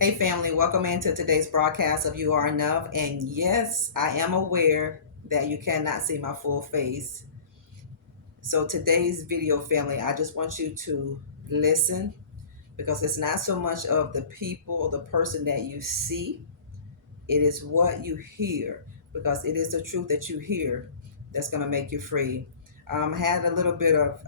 Hey, family, welcome into today's broadcast of You Are Enough. And yes, I am aware that you cannot see my full face. So, today's video, family, I just want you to listen because it's not so much of the people or the person that you see, it is what you hear because it is the truth that you hear that's going to make you free. Had a little bit of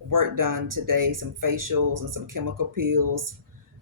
work done today, some facials and some chemical peels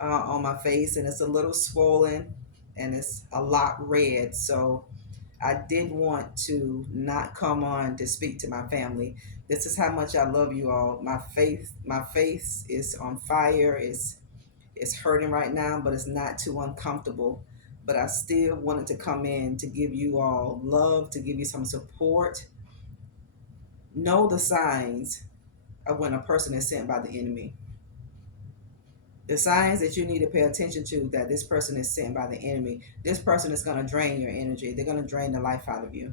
on my face, and it's a little swollen and it's a lot red. So I did want to not come on to speak to my family. This is how much I love you all. My face is on fire. It's hurting right now, but it's not too uncomfortable. But I still wanted to come in to give you all love, to give you some support. Know the signs of when a person is sent by the enemy. The signs that you need to pay attention to that this person is sent by the enemy. This person is going to drain your energy. They're going to drain the life out of you.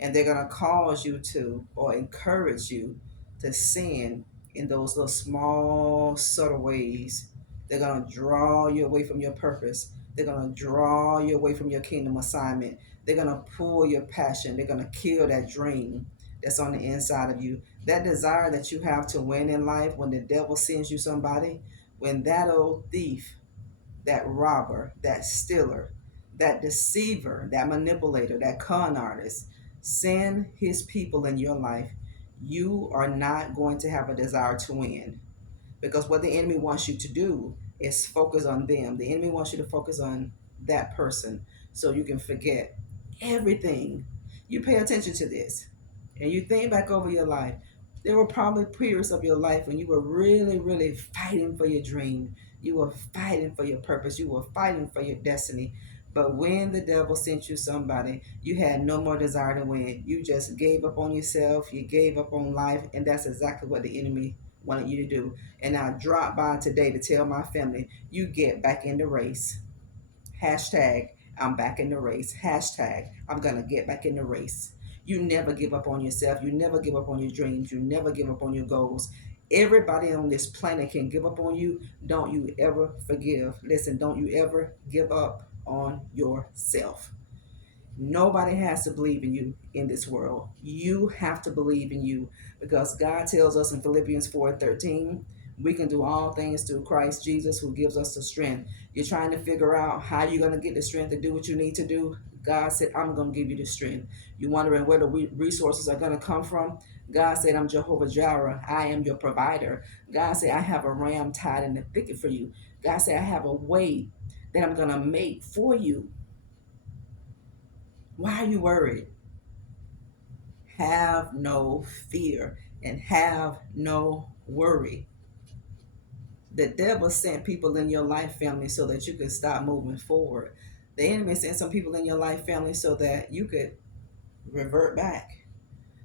And they're going to cause you to or encourage you to sin in those little small, subtle ways. They're going to draw you away from your purpose. They're going to draw you away from your kingdom assignment. They're going to pull your passion. They're going to kill that dream that's on the inside of you. That desire that you have to win in life when the devil sends you somebody, when that old thief, that robber, that stealer, that deceiver, that manipulator, that con artist send his people in your life, you are not going to have a desire to win. Because what the enemy wants you to do is focus on them. The enemy wants you to focus on that person so you can forget everything. You pay attention to this and you think back over your life. There were probably periods of your life when you were really, really fighting for your dream. You were fighting for your purpose. You were fighting for your destiny. But when the devil sent you somebody, you had no more desire to win. You just gave up on yourself. You gave up on life. And that's exactly what the enemy wanted you to do. And I dropped by today to tell my family, you get back in the race. Hashtag, I'm back in the race. Hashtag, I'm going to get back in the race. You never give up on yourself. You never give up on your dreams. You never give up on your goals. Everybody on this planet can give up on you. Don't you ever forgive. Listen, don't you ever give up on yourself. Nobody has to believe in you in this world. You have to believe in you because God tells us in Philippians 4:13, we can do all things through Christ Jesus who gives us the strength. You're trying to figure out how you're going to get the strength to do what you need to do. God said, I'm going to give you the strength. You're wondering where the resources are going to come from. God said, I'm Jehovah Jireh. I am your provider. God said, I have a ram tied in the thicket for you. God said, I have a way that I'm going to make for you. Why are you worried? Have no fear and have no worry. The devil sent people in your life, family, so that you could stop moving forward. The enemy sent some people in your life, family, so that you could revert back,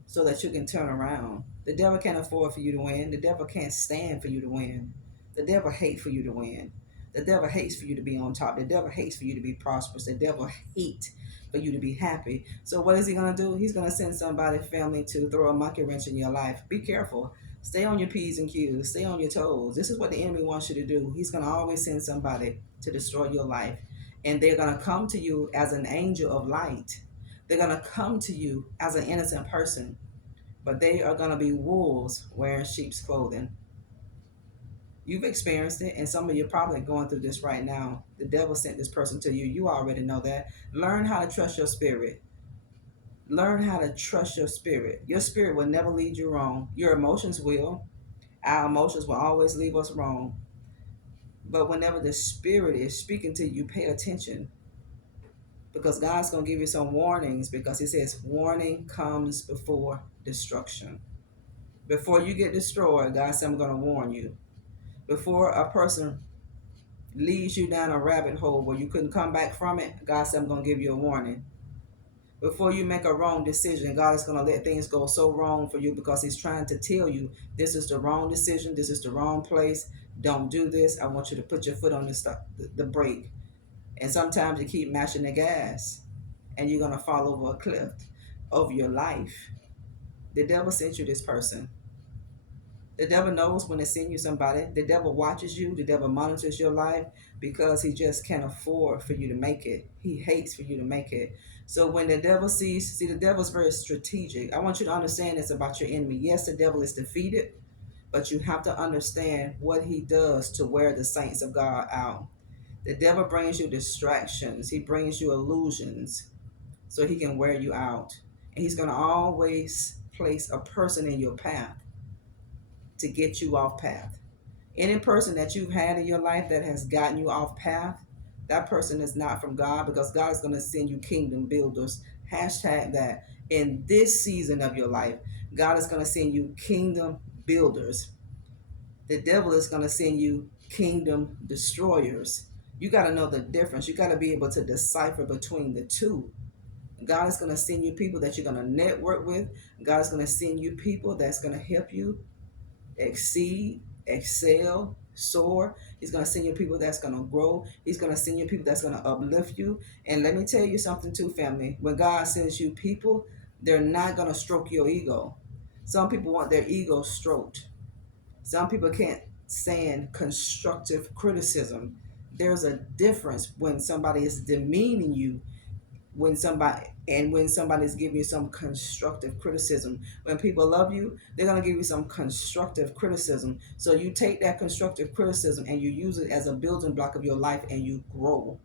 so that you can turn around. The devil can't afford for you to win. The devil can't stand for you to win. The devil hates for you to win. The devil hates for you to be on top. The devil hates for you to be prosperous. The devil hates for you to be happy. So what is he going to do? He's going to send somebody, family, to throw a monkey wrench in your life. Be careful. Stay on your P's and Q's. Stay on your toes. This is what the enemy wants you to do. He's going to always send somebody to destroy your life. And they're going to come to you as an angel of light. They're going to come to you as an innocent person, but they are going to be wolves wearing sheep's clothing. You've experienced it, and some of you are probably going through this right now. The devil sent this person to you. You already know that. Learn how to trust your spirit. Learn how to trust your spirit. Your spirit will never lead you wrong. Your emotions will. Our emotions will always leave us wrong. But whenever the spirit is speaking to you, pay attention because God's going to give you some warnings because he says warning comes before destruction. Before you get destroyed, God said, I'm going to warn you. Before a person leads you down a rabbit hole where you couldn't come back from it, God said, I'm going to give you a warning. Before you make a wrong decision, God is going to let things go so wrong for you because he's trying to tell you this is the wrong decision. This is the wrong place. Don't do this. I want you to put your foot on the brake. And sometimes you keep mashing the gas and you're going to fall over a cliff of your life. The devil sent you this person. The devil knows when to send you somebody. The devil watches you. The devil monitors your life because he just can't afford for you to make it. He hates for you to make it. So when the devil sees, see, the devil's very strategic. I want you to understand this about your enemy. Yes, the devil is defeated, but you have to understand what he does to wear the saints of God out. The devil brings you distractions. He brings you illusions so he can wear you out. And he's going to always place a person in your path to get you off path. Any person that you've had in your life that has gotten you off path, that person is not from God, because God is going to send you kingdom builders. Hashtag that. In this season of your life, God is going to send you kingdom builders. The devil is going to send you kingdom destroyers. You got to know the difference. You got to be able to decipher between the two. God is going to send you people that you're going to network with. God is going to send you people that's going to help you exceed, excel, soar. He's going to send you people that's going to grow. He's going to send you people that's going to uplift you. And let me tell you something too, family. When God sends you people, they're not going to stroke your ego. Some people want their ego stroked. Some people can't stand constructive criticism. There's a difference when somebody is demeaning you, when somebody's giving you some constructive criticism. When people love you, they're going to give you some constructive criticism. So you take that constructive criticism and you use it as a building block of your life, and you grow.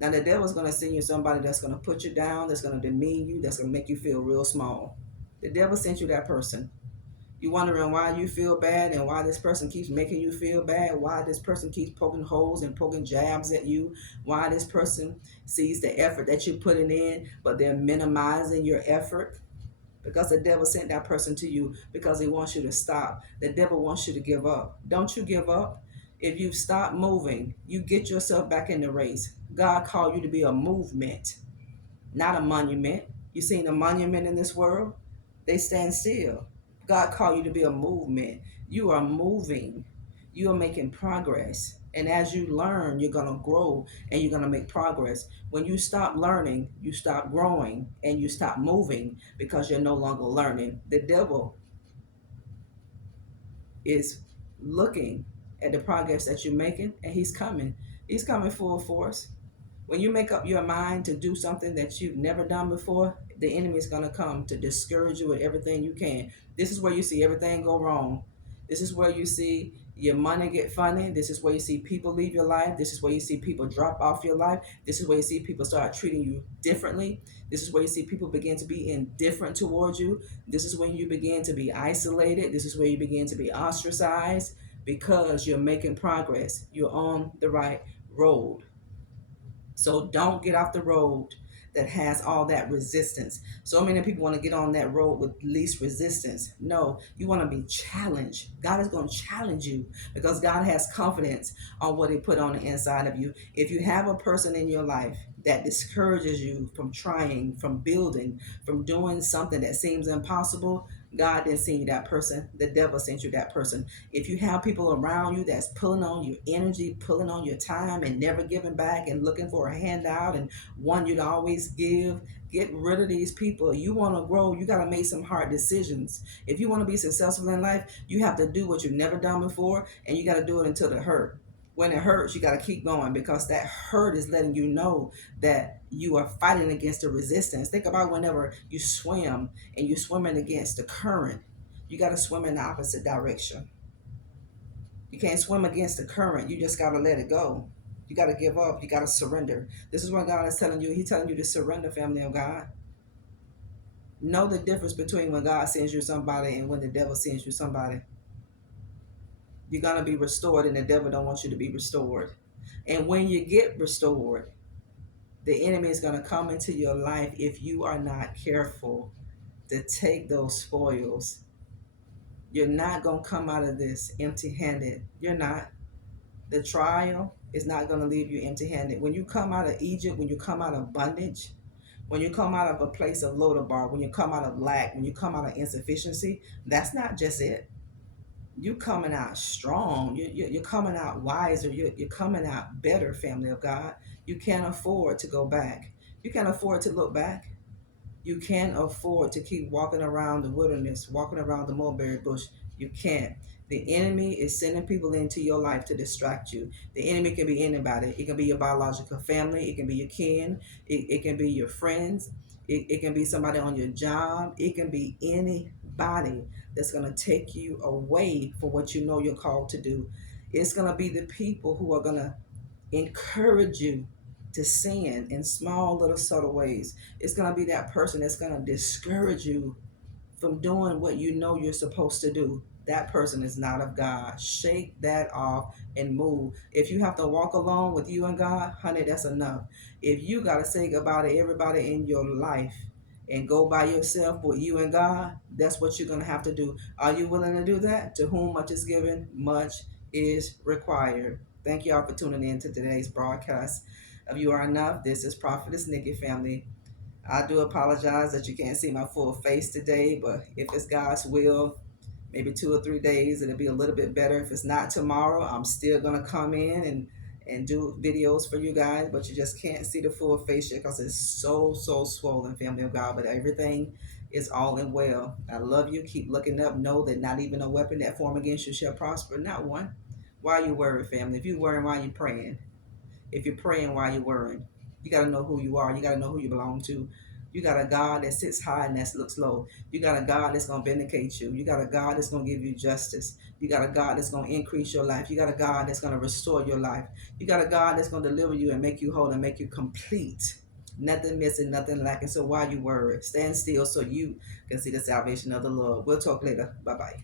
Now the devil's going to send you somebody that's going to put you down, that's going to demean you, that's going to make you feel real small. The devil sent you that person. You wondering why you feel bad and why this person keeps making you feel bad, why this person keeps poking holes and poking jabs at you, why this person sees the effort that you're putting in, but they're minimizing your effort. Because the devil sent that person to you because he wants you to stop. The devil wants you to give up. Don't you give up. If you stop moving, you get yourself back in the race. God called you to be a movement, not a monument. You seen a monument in this world? They stand still. God called you to be a movement. You are moving. You are making progress. And as you learn, you're going to grow and you're going to make progress. When you stop learning, you stop growing and you stop moving because you're no longer learning. The devil is looking at the progress that you're making, and he's coming. He's coming full force. When you make up your mind to do something that you've never done before, the enemy is going to come to discourage you with everything you can. This is where you see everything go wrong. This is where you see your money get funny. This is where you see people leave your life. This is where you see people drop off your life. This is where you see people start treating you differently. This is where you see people begin to be indifferent towards you. This is when you begin to be isolated. This is where you begin to be ostracized because you're making progress. You're on the right road. So don't get off the road that has all that resistance. So many people want to get on that road with least resistance. No, you want to be challenged. God is going to challenge you because God has confidence on what he put on the inside of you. If you have a person in your life that discourages you from trying, from building, from doing something that seems impossible, God didn't send you that person. The devil sent you that person. If you have people around you that's pulling on your energy, pulling on your time, and never giving back and looking for a handout and want you to always give, get rid of these people. You want to grow, you got to make some hard decisions. If you want to be successful in life, you have to do what you've never done before, and you got to do it until it hurt. When it hurts, you got to keep going because that hurt is letting you know that you are fighting against the resistance. Think about whenever you swim and you're swimming against the current, you got to swim in the opposite direction. You can't swim against the current. You just got to let it go. You got to give up. You got to surrender. This is what God is telling you. He's telling you to surrender, family of God. Know the difference between when God sends you somebody and when the devil sends you somebody. You're going to be restored, and the devil don't want you to be restored. And when you get restored, the enemy is going to come into your life if you are not careful to take those spoils. You're not going to come out of this empty handed. You're not. The trial is not going to leave you empty handed. When you come out of Egypt, when you come out of bondage, when you come out of a place of Lodabar, when you come out of lack, when you come out of insufficiency, that's not just it. You're coming out strong. You're coming out wiser. You're coming out better, family of God. You can't afford to go back. You can't afford to look back. You can't afford to keep walking around the wilderness, walking around the mulberry bush. You can't. The enemy is sending people into your life to distract you. The enemy can be anybody. It can be your biological family. It can be your kin. It can be your friends. It can be somebody on your job. It can be anybody that's going to take you away from what you know you're called to do. It's going to be the people who are going to encourage you to sin in small little subtle ways. It's going to be that person that's going to discourage you from doing what you know you're supposed to do. That person is not of God. Shake that off and move. If you have to walk alone with you and God, honey, that's enough. If you got to say goodbye to everybody in your life and go by yourself with you and God, that's what you're going to have to do. Are you willing to do that? To whom much is given, much is required. Thank y'all for tuning in to today's broadcast of You Are Enough. This is Prophetess Nikki, family. I do apologize that you can't see my full face today, but if it's God's will, maybe 2 or 3 days, it'll be a little bit better. If it's not tomorrow, I'm still gonna come in and do videos for you guys, but you just can't see the full face yet because it's so swollen, family of God. But everything is all in well. I love you. Keep looking up. Know that not even a weapon that form against you shall prosper. Not one. Why are you worried, family? If you're worrying, why are you praying? If you're praying, why are you worrying? You got to know who you are. You got to know who you belong to. You got a God that sits high and that looks low. You got a God that's going to vindicate you. You got a God that's going to give you justice. You got a God that's going to increase your life. You got a God that's going to restore your life. You got a God that's going to deliver you and make you whole and make you complete. Nothing missing, nothing lacking. So why you worried? Stand still so you can see the salvation of the Lord. We'll talk later. Bye-bye.